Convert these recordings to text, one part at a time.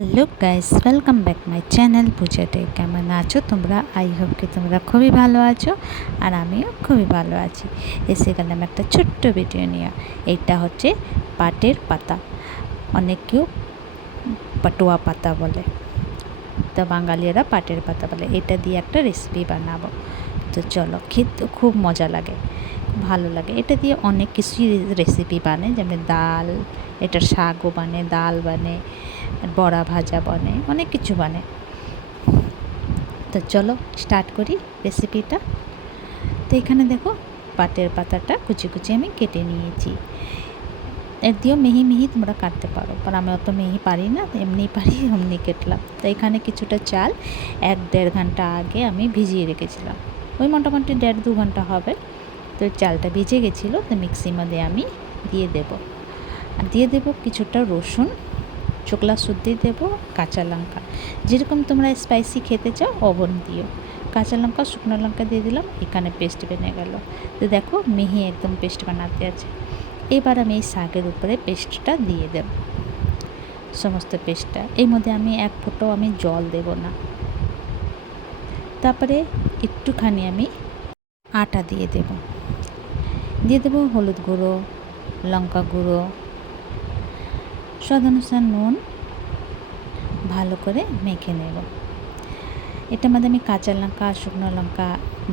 Hello guys, welcome back my channel পুজাটে। কেমন আছো তোমরা? আই হোপ কি তোমরা খুবই ভালো আছো, আর আমিও খুবই ভালো আছি। এসে গেলাম একটা ছোট্ট ভিডিও নিয়ে। এইটা হচ্ছে পাটের পাতা, অনেক কেউ পাটুয়া পাতা বলে, তো বাঙালিরা পাটের পাতা বলে। এটা দিয়ে একটা রেসিপি বানাবো। তো চলো, খেতে খুব মজা লাগে, ভালো লাগে। এটা দিয়ে অনেক কিছুই রেসিপি বানে, যেমন ডাল, এটার শাকও বানে, ডাল বানে, বড়া ভাজা বনে, অনেক কিছু বানে। তো চলো স্টার্ট করি রেসিপিটা। তো এখানে দেখো, পাটের পাতাটা কুচি কুচি আমি কেটে নিয়েছি। এর দিয়েও মিহি মিহি তোমরা কাটতে পারো, আর আমি অত মিহি পারি না, এমনি পারি এমনি কেটলাম। তো এখানে কিছুটা চাল 1-1.5 ঘন্টা আগে আমি ভিজিয়ে রেখেছিলাম, ওই মোটামুটি 1.5-2 ঘন্টা হবে। তো চালটা ভিজে গেছিলো, তো মিক্সির মধ্যে আমি দিয়ে দেবো। আর দিয়ে দেবো কিছুটা রসুন, চোকলা শুদ্ধি দেবো, কাঁচা লঙ্কা, যেরকম তোমরা স্পাইসি খেতে চাও ওভন দিও। কাঁচা লঙ্কা, শুকনো লঙ্কা দিয়ে দিলাম, এখানে পেস্ট বেনে গেল। তো দেখো মিহি একদম পেস্ট বানাতে আছে। এবার আমি এই শাকের উপরে পেস্টটা দিয়ে দেব, সমস্ত পেস্টটা। এর মধ্যে আমি এক ফোঁটাও আমি জল দেব না। তারপরে একটুখানি আমি আটা দিয়ে দেব হলুদ গুঁড়ো, লঙ্কা গুঁড়ো, স্বাদ অনুসার নুন, ভালো করে মেখে নেব। এটার মধ্যে আমি কাঁচা লঙ্কা আর শুকনো লঙ্কা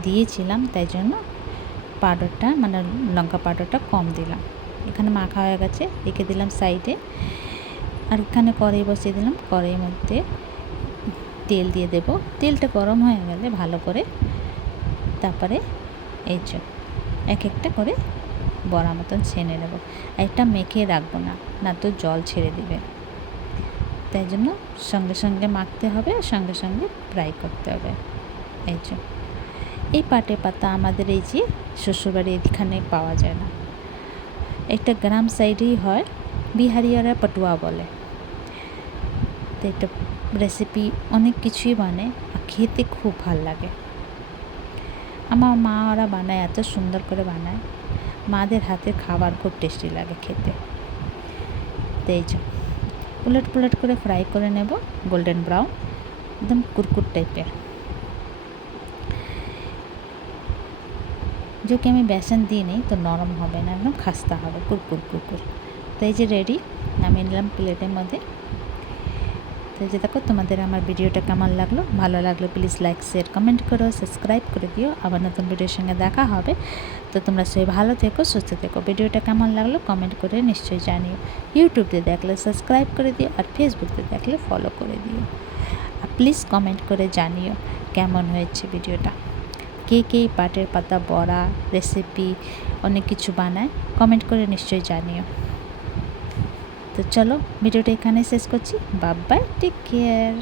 দিয়েছিলাম, তাই জন্য পাউডারটা মানে লঙ্কা পাউডারটা কম দিলাম। এখানে মাখা হয়ে গেছে, রেখে দিলাম সাইডে। আর এখানে কড়াই বসিয়ে দিলাম, কড়াইয়ের মধ্যে তেল দিয়ে দেব। তেলটা গরম হয়ে গেলে ভালো করে, তারপরে এই যে এক একটা করে বড়া মতন ছেনে নেব। একটা মেখে রাখবো না, না তো জল ছেড়ে দেবে। তাই জন্য সঙ্গে সঙ্গে মাখতে হবে, সঙ্গে সঙ্গে ফ্রাই করতে হবে। এই যে এই পাটের পাতা আমাদের এই যে শ্বশুরবাড়ি এখানে পাওয়া যায় না, একটা গ্রাম সাইডেই হয়, বিহারিয়ারা পাটুয়া বলে। তো এটা রেসিপি অনেক কিছুই বানে, আর খেতে খুব ভাল লাগে। আমার মা ওরা বানায়, এত সুন্দর করে বানায়, মাদের হাতের খাবার খুব টেস্টি লাগে খেতে। তো এই যে উলট পুলট করে ফ্রাই করে নেব, গোল্ডেন ব্রাউন, একদম কুরকুর টাইপের। जो कि আমি বেসন দিই নেই, তো নরম হবে না, একদম খাস্তা হবে, কুরকুর কুরকুর। তো এই যে রেডি, নামিয়ে নিলাম প্লেটের মধ্যে। তো এই যে দেখো, তোমাদের আমার ভিডিওটা কেমন লাগলো, ভালো লাগলো প্লিজ লাইক শেয়ার কমেন্ট করো, সাবস্ক্রাইব করে দিও। আবার নতুন ভিডিওর সঙ্গে দেখা হবে। তো তোমরা সবাই ভালো থেকো, সুস্থ থেকো। ভিডিওটা কেমন লাগলো কমেন্ট করে নিশ্চয়ই জানিও। ইউটিউব দিয়ে দেখলে সাবস্ক্রাইব করে দিও, আর ফেসবুক দিয়ে দেখলে ফলো করে দিও। আর প্লিজ কমেন্ট করে জানিও কেমন হয়েছে ভিডিওটা। কে কে পাটের পাতা বড়া রেসিপি অনেক কিছু বানায়, কমেন্ট করে নিশ্চয়ই জানিও। তো চলো ভিডিওটা এখানে শেষ করছি। Bye bye, take care.